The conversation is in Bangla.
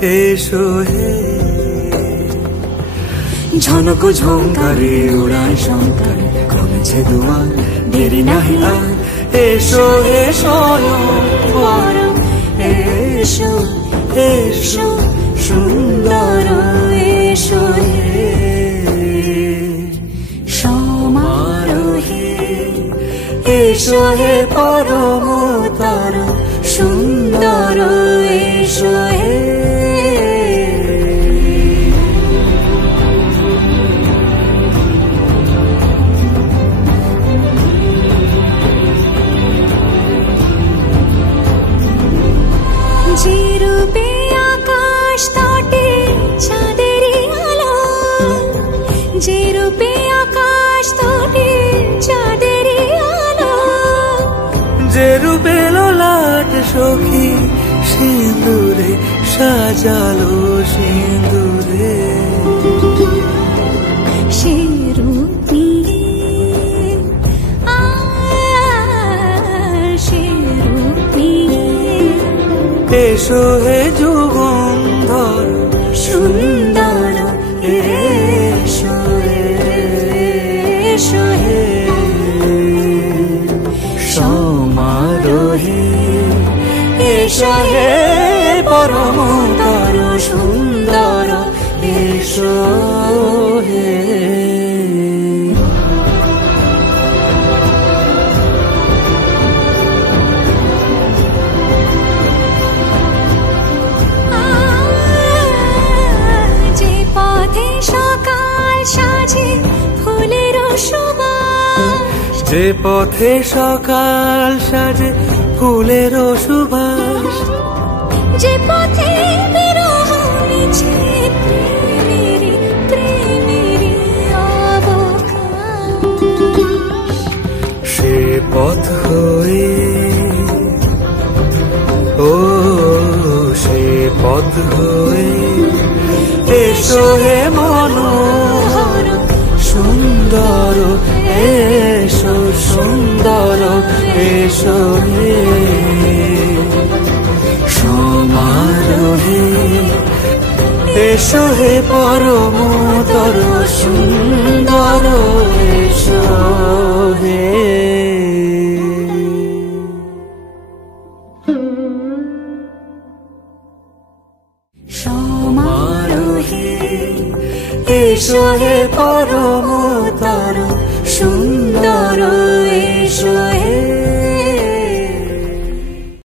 এসো হে। ঝনক ঝঙ্কারে উড়ায় শঙ্কার, কমেছে দুয়ার, দেরি নাহি আর। এসো হে স্বয়ংবর, এসো এসো সুন্দর, এসো হে সমারোহে। এসো হে পরমতর সুন্দর, এসো হে। যে রূপে আকাশ তটে চাঁদেরই আলো, যে রূপে আকাশ তটে চাঁদেরই আলো, যে রূপে ললাট সখী সিঁদুরে সাজালো সিঁদুরে। সে রূপ নিয়ে সে রূপ নিয়ে এসো হে যুগন্ধর সুন্দর, এসো এসো হে সমারোহে। এসো হে পরমতর সুন্দর, এসো হে। যে পথে সকাল সাজে ফুলের সুবাস, যে পথে বিরহ মিছে প্রেমেরই প্রেমেরই অবকাশ, সে পথ হয়ে ও সে পথ হয়ে এসো হে মনোহর সুন্দর, এসো সুন্দর, এসো হে সমারোহে। এসো হে পরমতর সুন্দর, এসো হে সমারোহে। এসো হে পরমতর সুন্দর, এসো।